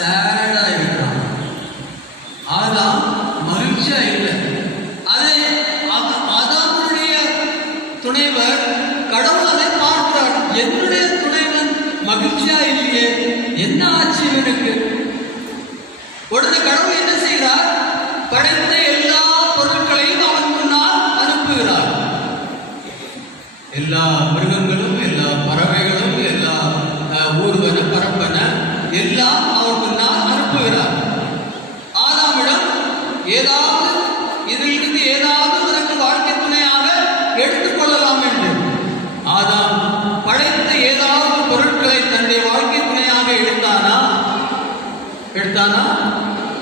சேடா இருக்கிறான். ஆதாம் மகிழ்ச்சியா இல்லை. அதை ஆதாமுடைய துணைவர் கடவுள் அதை பார்க்கிறார். என்னுடைய துணைவன் மகிழ்ச்சியா இல்லையே, என்ன ஆச்சு இவனுக்கு? உடனே கடவுள் என்ன செய்கிறார்? படைத்த எல்லா பொருட்களையும் அவன் முன்னால் அனுப்புகிறார். எல்லா மிருகங்களும், எல்லா பறவைகளும், எல்லா ஊர்வன பரப்பன எல்லாம் அவன் முன்னால் அனுப்புகிறார். ஆதாமிடம் ஏதாவது இதிலிருந்து ஏதாவது உனக்கு வாழ்க்கை துணையாக எடுத்துக்கொள்ளலாம் என்று ஆதாம் படைத்த ஏதாவது பொருட்களை தன்னுடைய வாழ்க்கை துணையாக எடுத்தானா?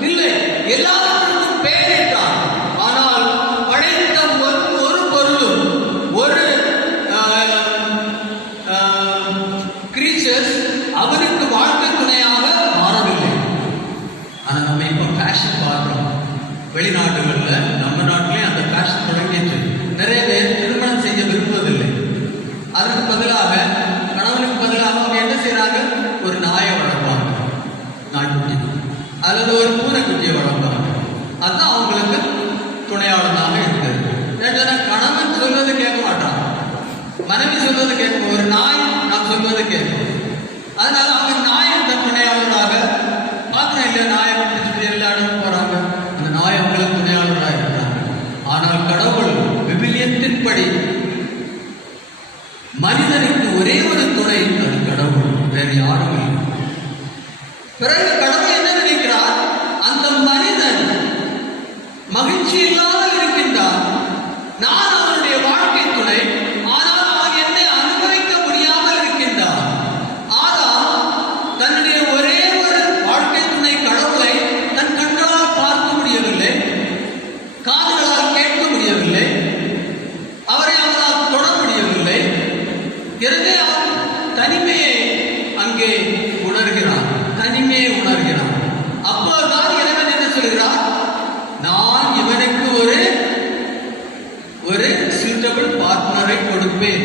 இல்லை. எல்லாருக்கும் பெயரிட்டான். ஆனால் படைத்த ஒரு பொருளும், ஒரு கிரீச்சர்ஸ் அவருக்கு வாழ்க்கை துணையாக மாறவில்லை. ஆனால் நம்ம இப்போ ஃபேஷன் பார்க்குறோம். வெளிநாடுகளில், நம்ம நாட்டிலேயே அந்த ஃபேஷன் தொடங்கிட்டு நிறைய பேர் திருமணம் செய்ய விரும்புவதில்லை. அதற்கு பதிலாக, கணவனுக்கு பதிலாக அவங்க என்ன செய்கிறாங்க? ஒரு நாயை வளர்ப்பாங்க, நாய்க்குட்டி, அல்லது ஒரு பூனைக்குட்டியை வளர்ப்பாங்க. அதுதான் அவங்களுக்கு துணையாளனாக இருக்கிறது. கணவன் சொல்வதை கேட்க மாட்டான், மனைவி சொல்வதை கேட்கும். ஒரு நாய் நான் சொல்வதை கேட்கும். அதனால அவங்க நாயை தன் துணையாளராக பார்க்குறேன் இல்லையா? நாயை பிடிச்சிட்டு எல்லா இடமும் போறாங்க. அந்த நாய் அவங்களுக்கு துணையாளராக இருக்கிறாங்க. ஆனால் கடவுள் விவிலியத்தின்படி மனிதனுக்கு ஒரே ஒரு துணை, அது கடவுள், வேறு யாரும் இல்லை. பிறகு கடவுள் என்ன நினைக்கிறார்? அந்த மனிதன் மகிழ்ச்சி இல்லாமல் இருக்கின்றான். நான் அவனுடைய வாழ்க்கை துணை, ஆனால் அவன் என்னை அனுபவிக்க முடியாமல் இருக்கின்றான். ஆதாம் தன்னுடைய ஒரே ஒரு வாழ்க்கை துணை கடவுளை தன் கண்களால் பார்க்க முடியவில்லை, காதுகளால் கேட்க முடியவில்லை, அவரை அவனால் தொட முடியவில்லை. எனவே அவன் தனிமையை அங்கே உணர்கிறான், தனிமையை உணர்கிறான். அப்போதான் இறைவன் என்ன சொல்கிறார்? நான் இவனுக்கு ஒரு சூட்டபிள் பார்ட்னரை கொடுப்பேன்.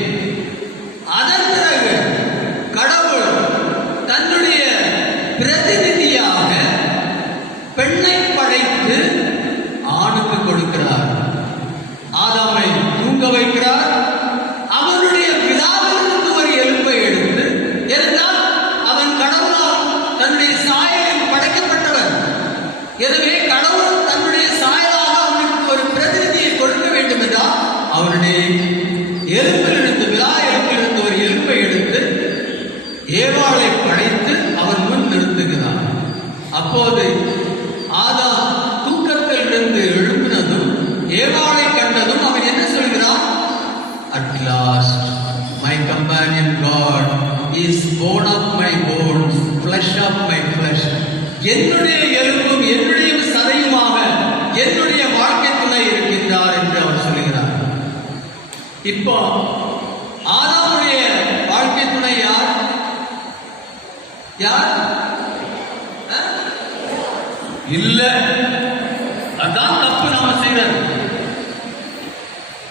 அதன் பிறகு கடவுள் தன்னுடைய பிரதிநிதியாக பெண்ணை படைத்து ஆணுக்கு கொடுக்கிறார். ஆதாமை தூங்க வைக்கிறார். அவனுடைய விழாவிலிருந்து ஒரு எலும்பை எடுத்து, இருந்தால் அவன் கடவுளால் தன்னுடைய சாயலில் படைக்கப்பட்டவன். எனவே கடவுள் தன்னுடைய சாயலாக அவனுக்கு ஒரு பிரதிநிதியை கொடுக்க வேண்டும் என்றால் அவனுடைய எலும்பிலிருந்து, விழா எலும்பிலிருந்து ஒரு எலும்பை எடுத்து ஏவாளை படைத்து அவன் முன் நிறுத்துகிறான். அப்போது ஆதாம் தூக்கத்தில் இருந்து எழுப்பினதும் ஏவாளை கண்டதும் அவன் என்ன சொல்கிறான்? At last my companion God is bone of my bones, flesh of my flesh. என்னுடைய எலும்பும் என்னுடைய சதையுமாக என்னுடைய வாழ்க்கை துணை இருக்கின்றார் என்று அவர் சொல்கிறார். இப்போ ஆதாமுடைய வாழ்க்கை துணை யார்? இல்ல. அதான் தப்பு நாம செய்யறது.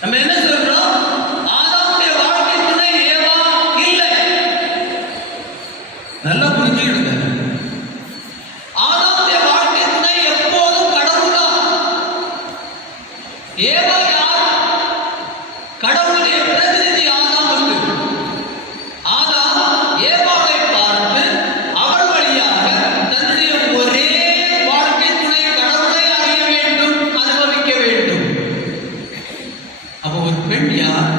நம்ம என்ன சொல்றோம்? ஆதாமுடைய வாழ்க்கை துணை ஏவா இல்லை. நல்லா புரிஞ்சுக்கிடுங்க. ஆதாமுடைய வாழ்க்கை துணை எப்போதும் கடவுள் தான். ஏவா யார்? கடவுளுடைய பிரதிநிதி ஆதாமுக்கு. ஆதாம் ஏவாளை பார்த்து அவள் வழியாக தன்னுடைய ஒரே வாழ்க்கை துணை கடவுளை அறிய வேண்டும், அனுபவிக்க வேண்டும். அப்ப ஒரு பெண் யார்?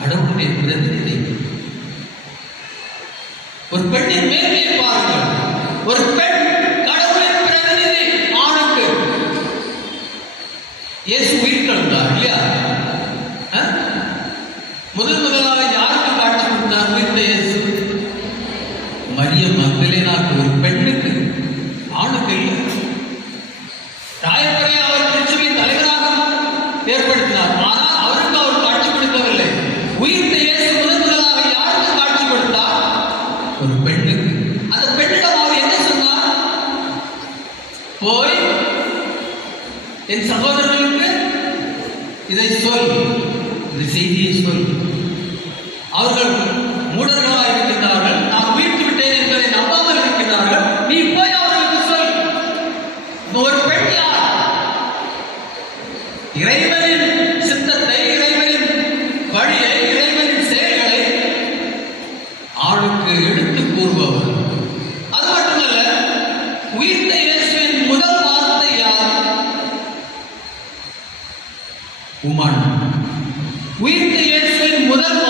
கடவுளுடைய பிரதிநிதி. ஒரு பெண்ணின் மேன்மையை பாருங்கள். ஒரு பெண் கடவுளின் பிரதிநிதி ஆணுக்கு. இயேசு உயிர்த்தெழுந்தார் இல்லையா? முதலாக யாருக்கு காட்சி கொடுத்தார்? உயிர்த்த இயேசு மரிய மக்தலேனாக்கு, ஒரு பெண்ணுக்கு, ஆணுக்கு இல்லை. தாயப்பரை அவர் கிறிஸ்துவின் தலைவராக ஏற்படுத்தினார். ஆனால் அவருக்கு அவர் காட்சி கொடுக்கவில்லை. உயிர்த்த இயேசு முதலாக யாருக்கு காட்சி கொடுத்தார்? ஒரு பெண்ணுக்கு. அந்த பெண்ணிடம் அவர் என்ன சொன்னார்? போய் என் சகோதரர்களுக்கு இதை சொல், இந்த செய்தியை சொல். அவர்கள் மூடர்களாக இருக்கின்றார்கள், நான் உயிர்த்து விட்டேன் என்பதை நம்பாமல் இருக்கின்றார்கள். நீ போய் அவர்களுக்கு உமன். உயிர்த்த இயேசுவின் முதல்